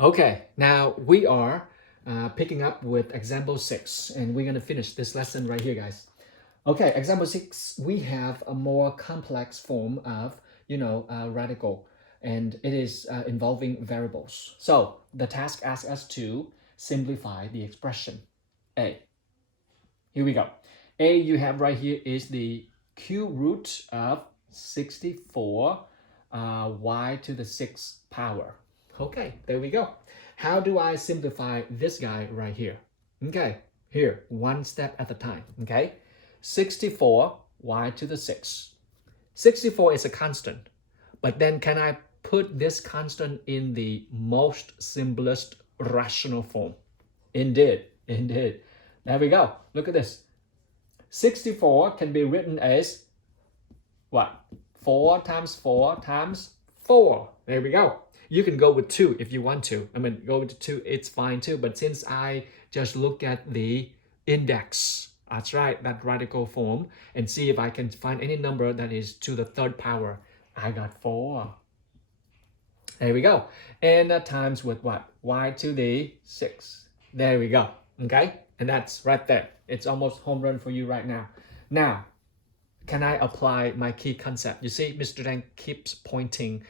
Okay, now we are picking up with example 6, and we're going to finish this lesson right here, guys. Okay, example 6, we have a more complex form of, radical, and it is involving variables. So the task asks us to simplify the expression A. Here we go. A you have right here is the cube root of 64 y to the 6th power. Okay, there we go. How do I simplify this guy right here? Okay, here, one step at a time, okay? 64 y to the 6. 64 is a constant, but then can I put this constant in the most simplest rational form? Indeed, indeed. There we go. Look at this. 64 can be written as what? 4 times 4 times 4. There we go. You can go with 2 if you want to. I mean, go with 2, it's fine too. But since I just look at the index, that's right, that radical form, and see if I can find any number that is to the 3rd power, I got 4. There we go. And that times with what? Y to the 6. There we go. Okay? And that's right there. It's almost home run for you right now. Now, can I apply my key concept? You see, Mr. Dang keeps pointing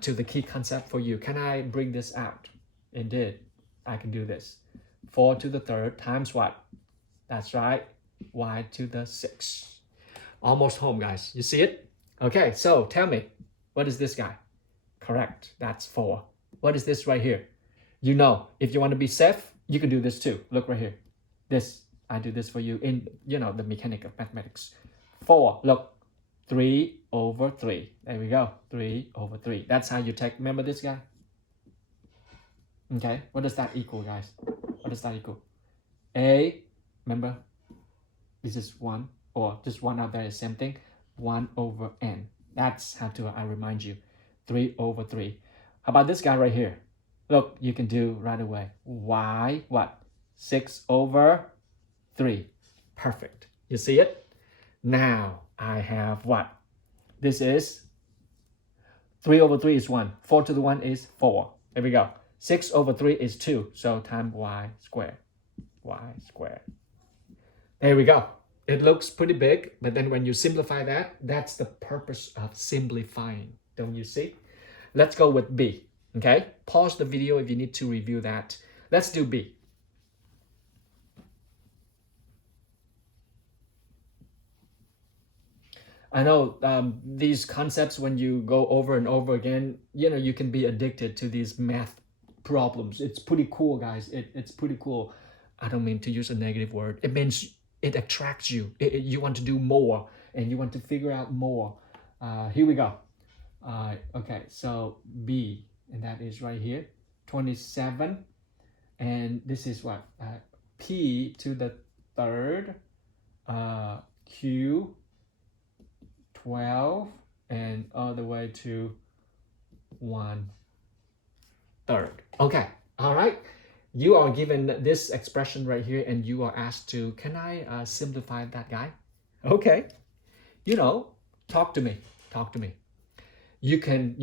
to the key concept for you. Can I bring this out? Indeed, I can do this. 4 to the 3rd times what? That's right, y to the 6. Almost home, guys. You see it? Okay, so tell me, what is this guy? Correct, that's 4. What is this right here? You know, if you want to be safe, you can do this too. Look right here. This, I do this for you in, the mechanic of mathematics. 4, look, 3 over 3. There we go, 3 over 3. That's how you take, remember this guy? Okay, what does that equal, guys? What does that equal? A, remember, this is 1, or just 1 out there is same thing. 1 over n. That's how to, I remind you. 3 over 3. How about this guy right here? Look, you can do right away. Y, what? 6 over 3. Perfect. You see it? Now, I have what? This is 3 over 3 is 1. 4 to the 1 is 4. There we go. 6 over 3 is 2. So times y squared. Y squared. There we go. It looks pretty big, but then when you simplify that, that's the purpose of simplifying. Don't you see? Let's go with B. Okay? Pause the video if you need to review that. Let's do B. I know these concepts, when you go over and over again, you can be addicted to these math problems. It's pretty cool, guys. It's pretty cool. I don't mean to use a negative word. It means it attracts you. You want to do more, and you want to figure out more. Here we go. Okay, so B, and that is right here, 27. And this is what? P to the 3rd, Q, 12, and all the way to 1/3. Okay, all right. You are given this expression right here, and you are asked to, can I simplify that guy? Okay. Talk to me. Talk to me. You can,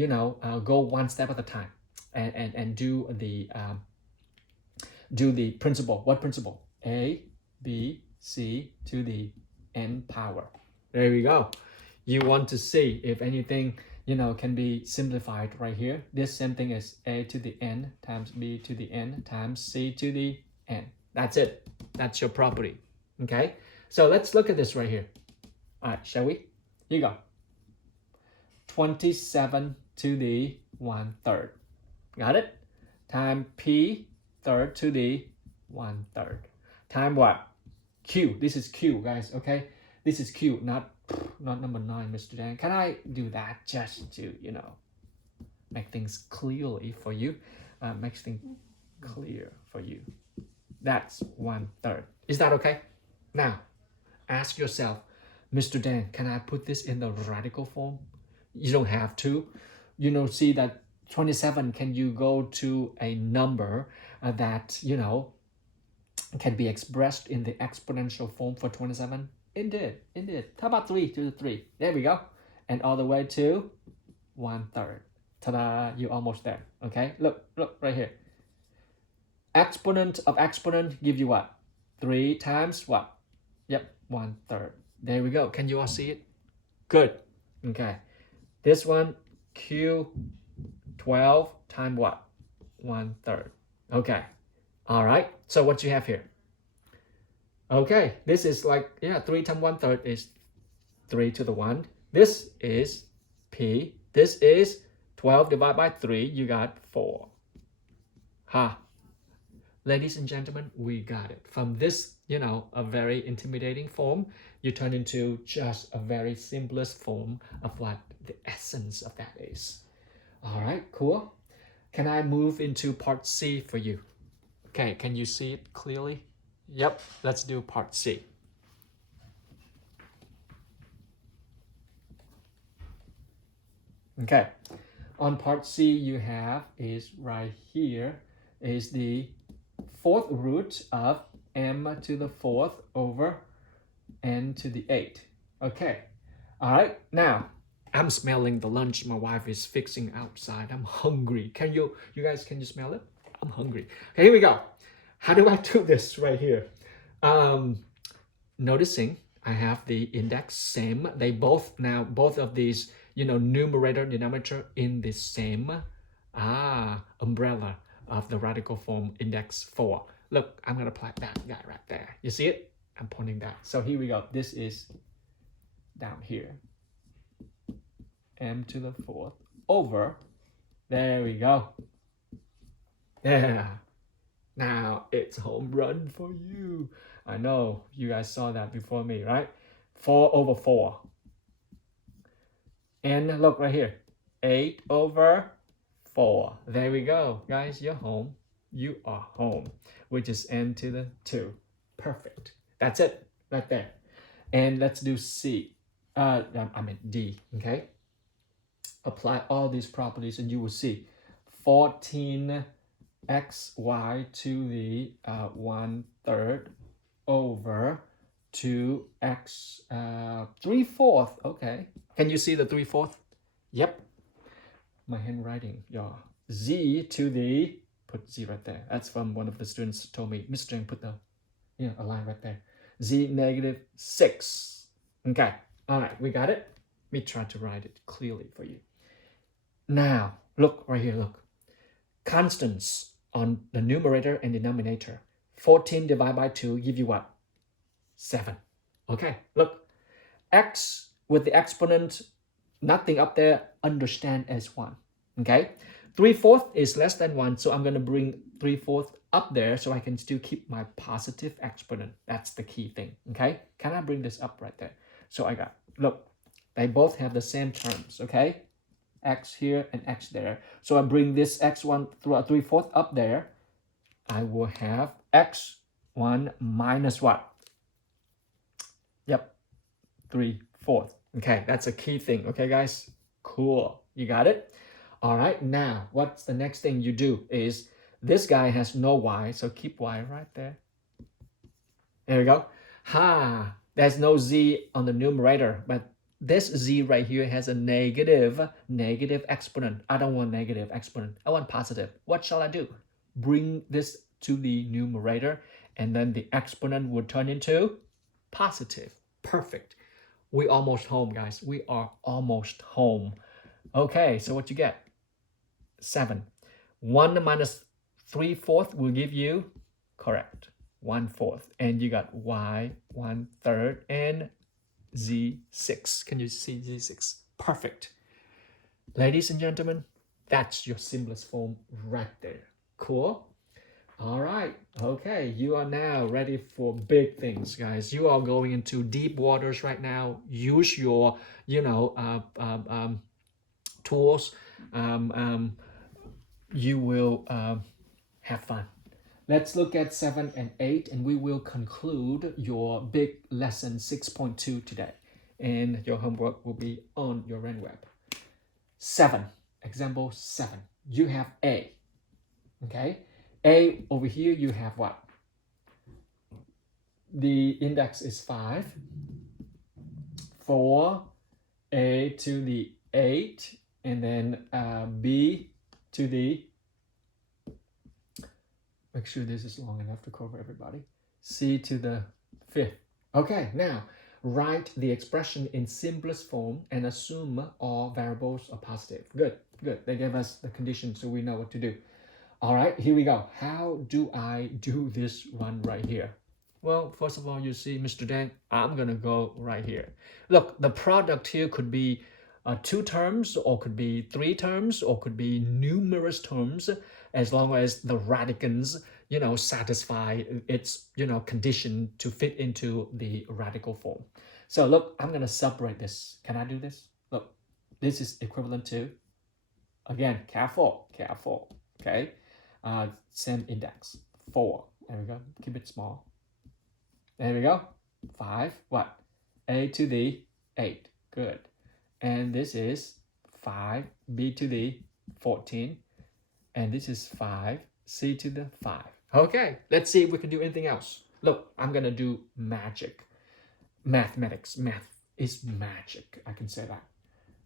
go one step at a time and do the principle. What principle? A, B, C to the n power. There we go. You want to see if anything, can be simplified right here. This same thing is A to the n times B to the n times C to the n. That's it. That's your property. Okay? So let's look at this right here. All right, shall we? Here you go. 27 to the 1/3. Got it? Time P 3rd to the 1/3. Time what? Q. This is Q, guys, okay? This is Q, not number 9, Mr. Dan. Can I do that just to, make things clearly for you? Makes things clear for you. That's 1/3. Is that okay? Now, ask yourself, Mr. Dan, can I put this in the radical form? You don't have to. See that 27, can you go to a number that, can be expressed in the exponential form for 27? Indeed. How about 3 to the 3? There we go. And all the way to 1/3. Ta-da, you're almost there. Okay, look right here. Exponent of exponent give you what? 3 times what? Yep, 1/3. There we go. Can you all see it? Good. Okay. This one, Q12 times what? 1/3. Okay. All right. So what you have here? Okay. This is like, yeah, 3 times 1/3 is 3 to the 1. This is P. This is 12 divided by 3. You got 4. Ha. Ladies and gentlemen, we got it. From this, a very intimidating form, you turn into just a very simplest form of what the essence of that is. All right, cool. Can I move into part C for you? Okay, can you see it clearly? Yep, let's do part C. Okay, on part C you have is right here is the 4th root of m to the 4th over n to the 8. Okay, all right, now I'm smelling the lunch my wife is fixing outside. I'm hungry. You guys, can you smell it? I'm hungry. Okay, here we go. How do I do this right here? Noticing I have the index same. They both of these, numerator, denominator in the same umbrella of the radical form index 4. Look, I'm going to apply that guy right there. You see it? I'm pointing that. So here we go. This is down here. M to the 4th over. There we go. Yeah. Now it's home run for you. I know you guys saw that before me, right? 4 over 4. And look right here. 8 over 4. There we go. Guys, you're home. You are home, which is n to the 2. Perfect. That's it right there. And let's do C. D, okay? Apply all these properties and you will see 14xy to the 1/3 over 2x 3/4. Okay. Can you see the 3/4? Yep. My handwriting, y'all. Z to the, put Z right there. That's from one of the students told me, Mr. Jang, put a line right there. Z negative 6. Okay. All right, we got it. Let me try to write it clearly for you. Now, look right here, look. Constants on the numerator and denominator. 14 divided by 2 give you what? 7. Okay, look. X with the exponent, nothing up there, understand as 1. Okay? 3/4 is less than 1, so I'm going to bring 3/4 up there so I can still keep my positive exponent. That's the key thing. Okay? Can I bring this up right there? So I got, look, they both have the same terms. Okay? X here and X there. So I bring this X1 through 3/4 up there. I will have X1 minus what? Yep, 3/4. Okay, that's a key thing. Okay, guys? Cool. You got it? All right, now what's the next thing you do is this guy has no Y, so keep Y right there. There we go. There's no Z on the numerator, but this Z right here has a negative exponent. I don't want negative exponent. I want positive. What shall I do? Bring this to the numerator, and then the exponent would turn into positive. Perfect. We're almost home, guys. We are almost home. Okay, so what you get? 7. 1 minus 3/4 will give you, correct, 1/4. And you got Y 1/3 and Z6. Can you see Z6? Perfect. Ladies and gentlemen, that's your simplest form right there. Cool? All right. Okay, you are now ready for big things, guys. You are going into deep waters right now. Use your, tools. You will have fun. Let's look at 7 and 8, and we will conclude your big lesson 6.2 today. And your homework will be on your RenWeb. 7, example 7. You have A. Okay? A over here, you have what? The index is 5. 4, A to the 8, and then B to the Make sure this is long enough to cover everybody. C to the 5th. Okay, now write the expression in simplest form and assume all variables are positive. Good, good. They gave us the condition so we know what to do. All right, here we go. How do I do this one right here? Well, first of all, you see, Mr. Dan, I'm going to go right here. Look, the product here could be 2 terms, or could be 3 terms, or could be numerous terms, as long as the radicands, satisfy its, condition to fit into the radical form. So look, I'm going to separate this. Can I do this? Look, this is equivalent to, again, careful, okay? Same index, 4. There we go. Keep it small. There we go. 5, what? A to the 8. Good. And this is 5, B to the 14. And this is 5, C to the 5. Okay, let's see if we can do anything else. Look, I'm going to do magic. Mathematics. Math is magic. I can say that.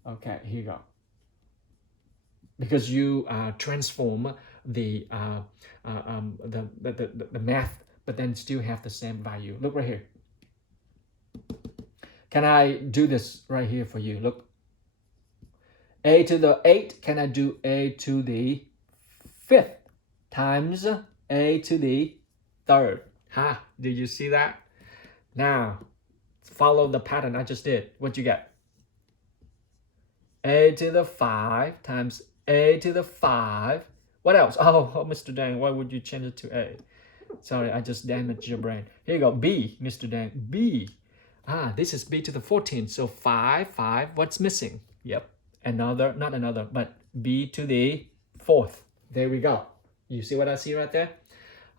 Okay, here you go. Because you transform the math, but then still have the same value. Look right here. Can I do this right here for you? Look. A to the 8, can I do A to the 5th times A to the 3rd? Ha, did you see that? Now, follow the pattern I just did. What you get? A to the 5 times A to the 5. What else? Oh, Mr. Dan, why would you change it to A? Sorry, I just damaged your brain. Here you go, B, Mr. Dan, B. This is B to the 14, so 5, what's missing? Yep, not another, but B to the 4th. There we go. You see what I see right there?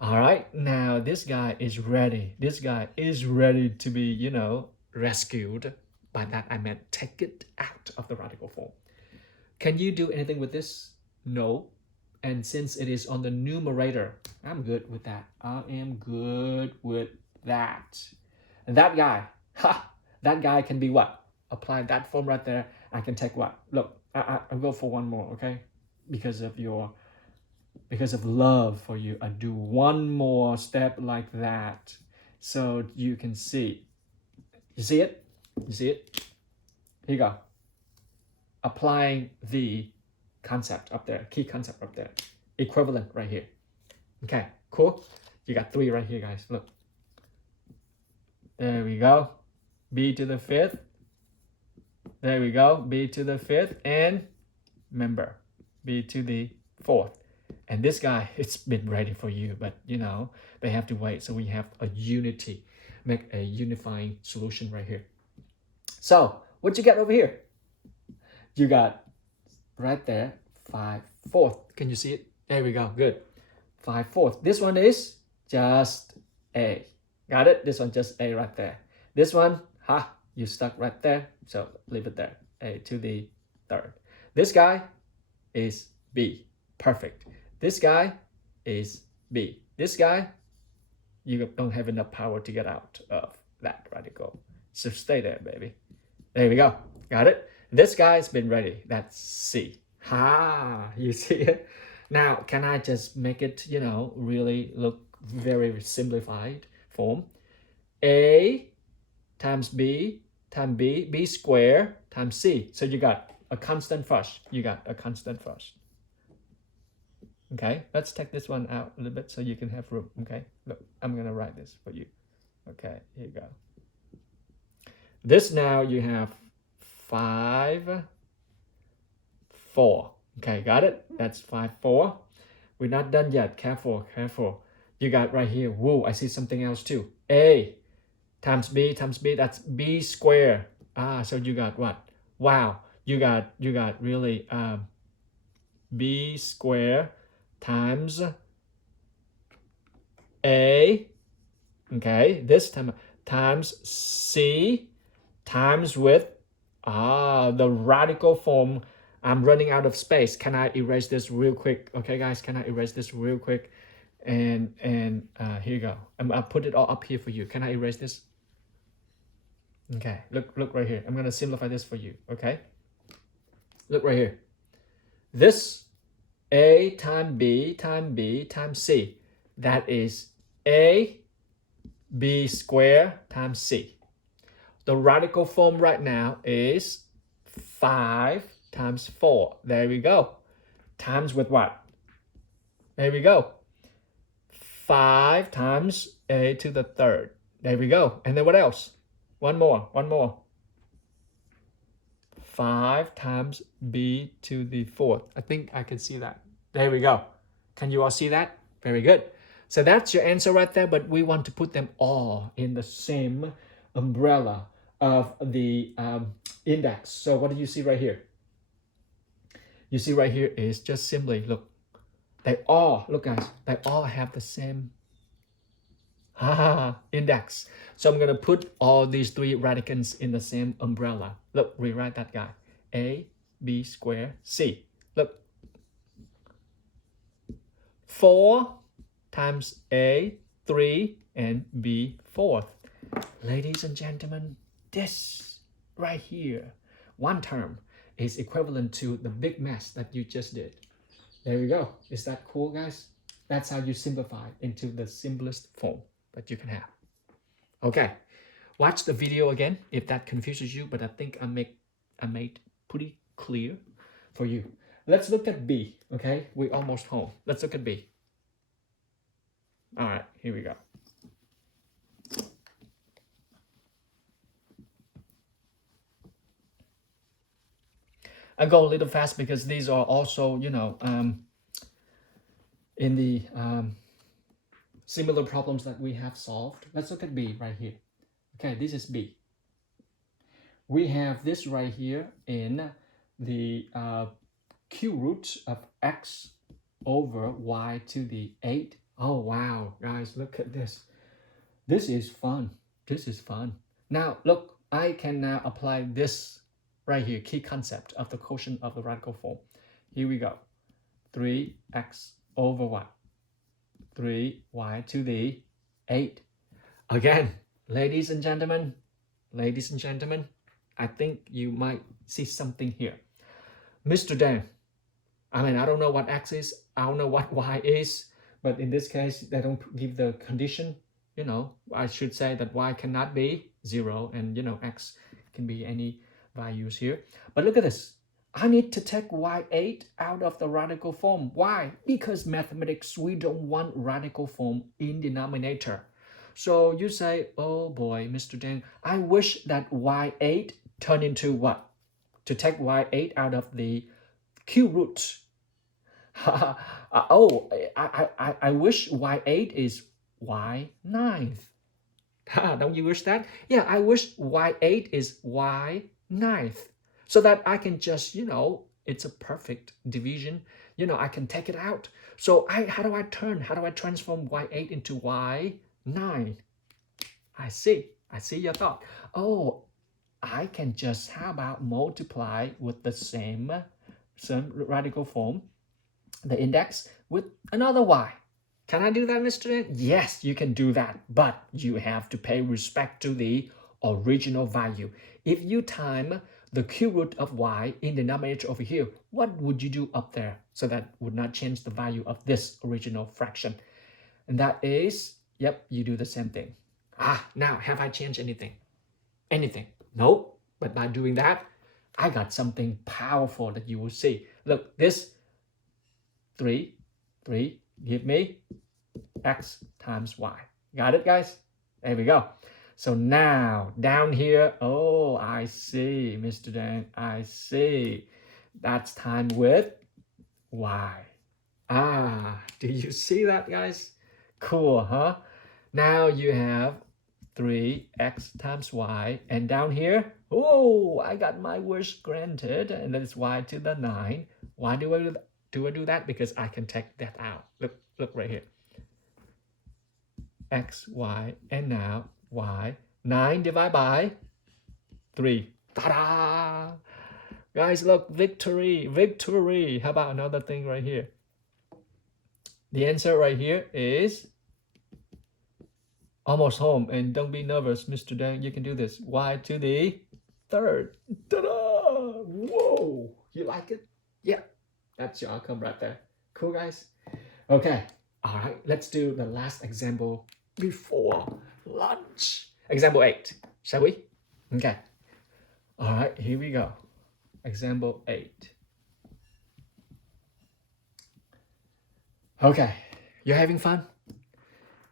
All right, now this guy is ready. This guy is ready to be, rescued. By that, I meant take it out of the radical form. Can you do anything with this? No. And since it is on the numerator, I'm good with that. I am good with that. And that guy, that guy can be what? Apply that form right there. I can take what? Look, I'll go for one more, okay? Because of love for you, I do one more step like that, so you can see. You see it? You see it? Here you go. Applying the concept up there, key concept up there. Equivalent right here. Okay, cool. You got 3 right here, guys. Look. There we go. B to the 5th. There we go. B to the 5th. And remember, B to the 4th. And this guy, it's been ready for you, but they have to wait. So we have a unity, make a unifying solution right here. So what you got over here? You got right there 5/4. Can you see it? There we go. Good. 5/4. This one is just A. Got it? This one just A right there. This one, you stuck right there. So leave it there. A to the 3rd. This guy is B. Perfect. This guy is B. This guy, you don't have enough power to get out of that radical. So stay there, baby. There we go. Got it? This guy's been ready. That's C. You see it? Now, can I just make it, really look very simplified form? A times B times B squared times C. So you got a constant first. Okay, let's take this one out a little bit so you can have room. Okay, look, I'm going to write this for you. Okay, here you go. This now you have 5/4. Okay, got it? That's 5/4. We're not done yet. Careful. You got right here. Whoa, I see something else too. A times B, that's B squared. So you got what? Wow, you got really B squared times A. Okay, this time times C times with the radical form. I'm running out of space. Can I erase this real quick? Okay, guys, can I erase this real quick? And here you go. I'll put it all up here for you. Can I erase this? Okay, look right here. I'm gonna simplify this for you. Okay, look right here. This A times B times C. That is a b squared times c. The radical form right now is 5 times 4. There we go. Times with what? There we go. 5 times a to the third. There we go. And then what else? One more. 5 times b to the fourth. I think I can see that. There we go. Can you all see that? Very good. So that's your answer right there, but we want to put them all in the same umbrella of the index. So what do you see right here? You see right here is just simply, look, look guys, they all have the same index. So I'm going to put all these three radicands in the same umbrella. Look, rewrite that guy. A, b squared, c. Look. 4 times a, 3, and b, 4th. Ladies and gentlemen, this right here, one term, is equivalent to the big mess that you just did. There you go. Is that cool, guys? That's how you simplify into the simplest form that you can have. Okay, watch the video again if that confuses you, but I think I made pretty clear for you. Let's look at B, okay? We're almost home. Let's look at B. All right, here we go. I go a little fast because these are also, you know, in the similar problems that we have solved. Let's look at B right here. Okay, this is B. We have this right here in the cube root of x over y to the 8. Oh, wow, guys, look at this. This is fun. This is fun. Now, look, I can now apply this right here, key concept of the quotient of the radical form. Here we go. 3x over y. 3y to the 8. Again, ladies and gentlemen, I think you might see something here. Mr. Dan, I mean, I don't know what x is, I don't know what y is, but in this case, they don't give the condition. You know, I should say that y cannot be 0, and, you know, x can be any values here. But look at this. I need to take y8 out of the radical form. Why? Because mathematics, we don't want radical form in denominator. So you say, oh boy, Mr. Dan, I wish that y8 turn into what? To take y8 out of the cube root. Oh, I wish y8 is y9. Don't you wish that? Yeah, I wish y8 is y9. So that I can just, you know, it's a perfect division. You know, I can take it out. So how do I transform y8 into y9? I see your thought. Oh, I can just, how about multiply with the same radical form, the index, with another y. Can I do that, Mr. Dan? Yes, you can do that, but you have to pay respect to the original value. If you time the cube root of y in the denominator over here, what would you do up there? So that would not change the value of this original fraction. And that is, yep, you do the same thing. Now, have I changed anything? Anything? Nope. But by doing that, I got something powerful that you will see. Look, this 3 give me x times y. Got it, guys? There we go. So now, down here, oh, I see, Mr. Dan, I see. That's time with y. Do you see that, guys? Cool, huh? Now you have 3x times y, and down here, oh, I got my wish granted, and that is y to the 9. Why do I do that? Because I can take that out. Look right here. X, y, and now y. 9 divided by 3. Ta-da! Guys, look, victory. How about another thing right here? The answer right here is almost home. And don't be nervous, Mr. Dan, you can do this. Y to the 3rd. Ta-da! Whoa! You like it? Yeah, that's your outcome right there. Cool, guys? Okay, All right, let's do the last example before lunch. Example 8, shall we? Okay. All right, here we go. Example 8. Okay, you're having fun?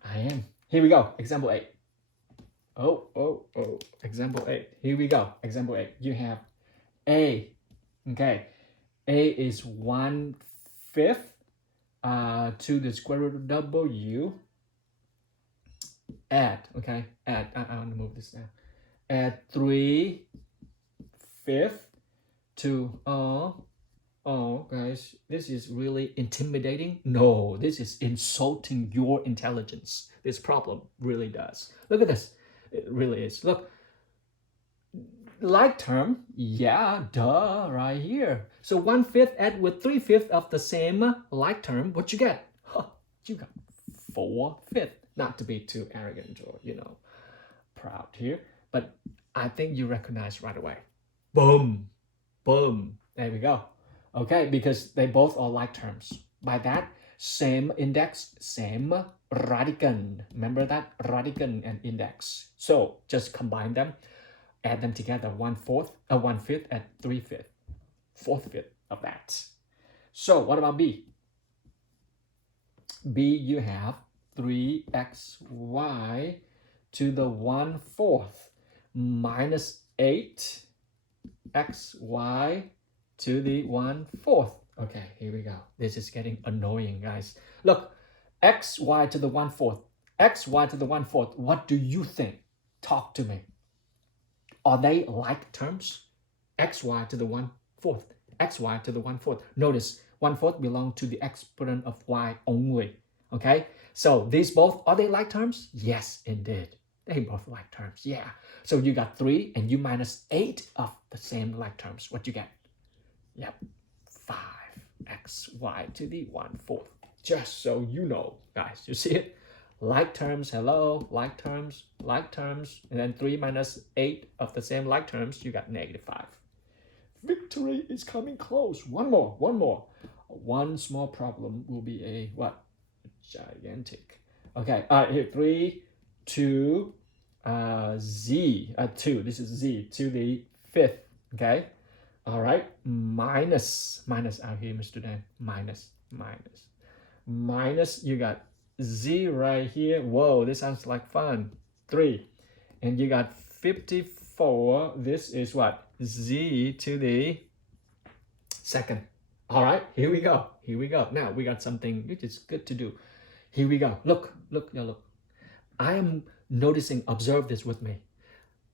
I am. Here we go. Example 8. Oh. Example 8. Here we go. Example 8. You have A. Okay. A is 1/5 to the square root of W. Add. Okay. Add. I want to move this now. Add 3/5 to Oh, guys, this is really intimidating. No, this is insulting your intelligence. This problem really does. Look at this. It really is. Look, like term, yeah, duh, right here. So 1/5 add with 3/5 of the same like term. What you get? Huh, you got 4/5. Not to be too arrogant or, proud here, but I think you recognize right away. Boom, boom. There we go. Okay, because they both are like terms. By that, same index, same radicand. Remember that? Radicand and index. So just combine them, add them together, 1/5 and 3/5, 4/5 of that. So what about B? B, you have 3xy to the 1/4 minus 8xy to the 1/4. Okay, here we go. This is getting annoying, guys. Look, xy to the 1/4. Xy to the 1/4. What do you think? Talk to me. Are they like terms? Xy to the 1/4. Xy to the 1/4. Notice 1/4 belong to the exponent of y only. Okay, so these both, are they like terms? Yes, indeed. They both like terms. Yeah. So you got 3 and you minus 8 of the same like terms. What you get? Yep, 5xy to the 1/4. Just so you know, guys, you see it? Like terms, hello, like terms, and then 3 minus 8 of the same like terms, you got -5. Victory is coming close. One more. One small problem will be a what? Gigantic. Okay, here, 3 to z, 2, this is z to the 5th, okay? All right, minus out here, Mr. Dan, minus, you got z right here. Whoa, this sounds like fun. 3, and you got 54. This is what? Z to the 2nd. All right, here we go. Now we got something which is good to do. Here we go. Look. I am noticing, observe this with me.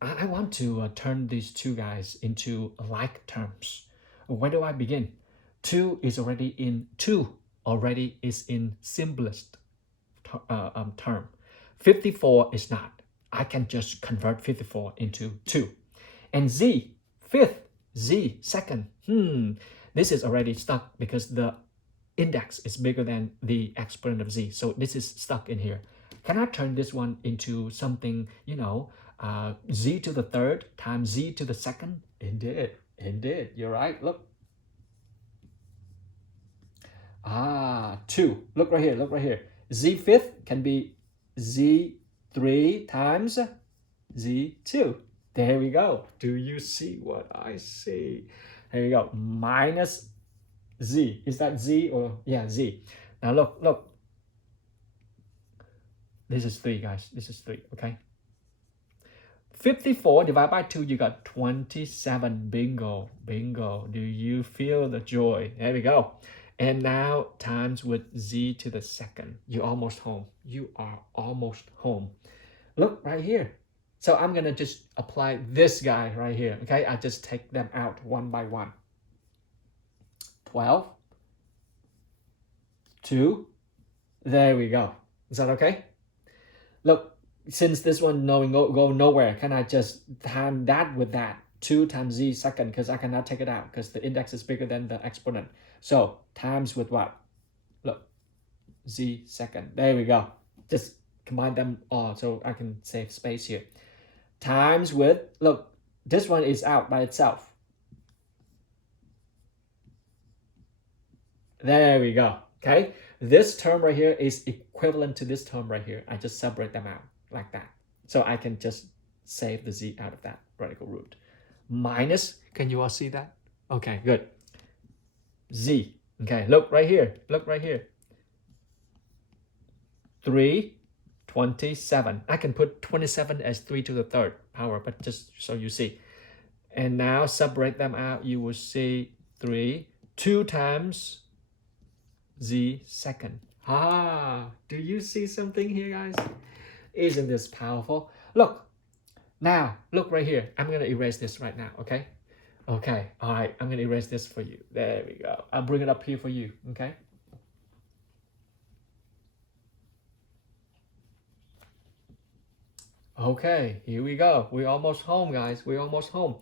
I want to turn these two guys into like terms. Where do I begin? 2 is already in simplest term. 54 is not. I can just convert 54 into 2. And z, 5th, z, 2nd. This is already stuck because the index is bigger than the exponent of z. So this is stuck in here. Can I turn this one into something, z to the 3rd times z to the 2nd? Indeed, you're right. Look. 2. Look right here. Z 5th can be z3 times z2. There we go. Do you see what I see? Here we go. Minus z. Is that z or? Yeah, z. Now look. This is 3, guys. This is 3, okay? 54 divided by 2, you got 27. Bingo. Do you feel the joy? There we go. And now times with z to the 2nd. You're almost home. You are almost home. Look right here. So I'm going to just apply this guy right here, okay? I just take them out one by one. 12. 2. There we go. Is that okay? Look, since this one go nowhere, can I just time that with that? 2 times z 2nd, because I cannot take it out because the index is bigger than the exponent. So times with what? Look, z 2nd. There we go. Just combine them all so I can save space here. Times with, look, this one is out by itself. There we go. Okay, this term right here is equivalent to this term right here. I just separate them out like that. So I can just save the z out of that radical root. Minus, can you all see that? Okay, good. Z, okay, look right here, 327. I can put 27 as 3 to the third power, but just so you see. And now separate them out, you will see 2 times z second. Do you see something here, guys? Isn't this powerful? Look, now, look right here. I'm going to erase this right now, okay? Okay, all right, I'm going to erase this for you. There we go. I'll bring it up here for you, okay? Okay, here we go. We're almost home, guys. We're almost home.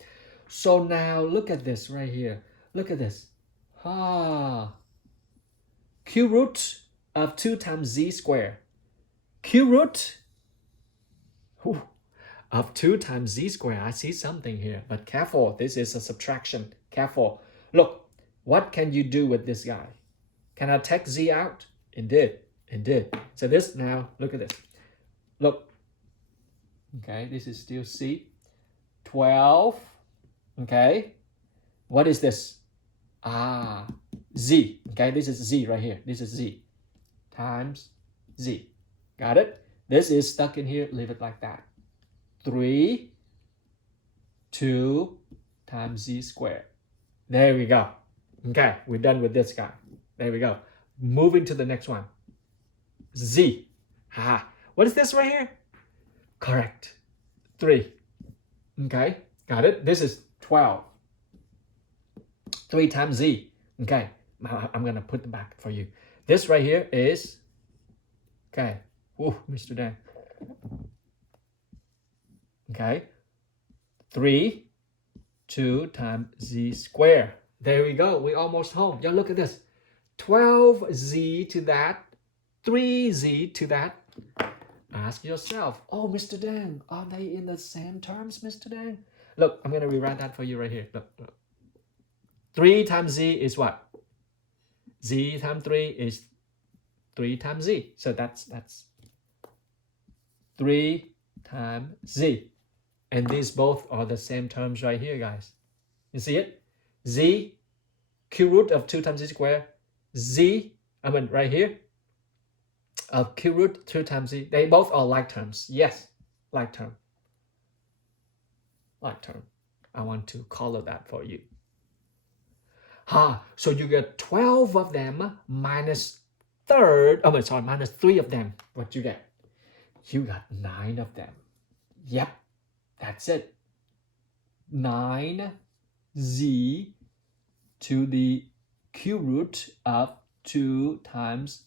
So now look at this right here. Look at this. Q root of 2 times z squared. Q root of 2 times z squared. I see something here, but careful. This is a subtraction. Careful. Look, what can you do with this guy? Can I take z out? It did. So this now, look at this. Look. Okay, this is still c. 12. Okay. What is this? Z. Okay, this is z right here. This is z times z. Got it? This is stuck in here. Leave it like that. 3, 2 times z squared. There we go. Okay, we're done with this guy. There we go. Moving to the next one. Z. What is this right here? Correct. 3. Okay, got it? This is 12. 3 times z. Okay, I'm going to put it back for you. This right here is, okay, Mr. Dan. Okay, 3, 2 times z squared. There we go. We're almost home. Y'all look at this. 12z to that, 3z to that. Ask yourself, oh, Mr. Dan, are they in the same terms, Mr. Dan? Look, I'm going to rewrite that for you right here. Look. 3 times z is what? Z times 3 is 3 times z. So that's 3 times z. And these both are the same terms right here, guys. You see it? Z, q root of 2 times z squared. Right here, of q root 2 times z. They both are like terms. Yes, like term. Like term. I want to color that for you. So you get 12 of them minus minus 3 of them. What you get? You got 9 of them. Yep, that's it. 9z to the q root of 2 times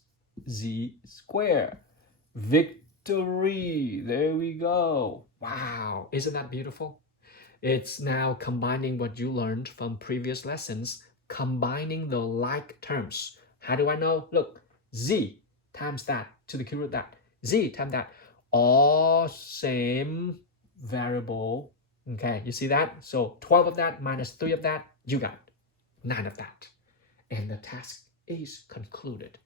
z squared. Victory. There we go. Wow, isn't that beautiful? It's now combining what you learned from previous lessons, combining the like terms. How do I know? Look, z times that to the q root that, z times that, all same variable. Okay, you see that? So 12 of that minus 3 of that, you got 9 of that. And the task is concluded.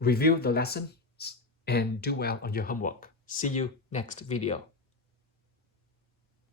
Review the lessons and do well on your homework. See you next video.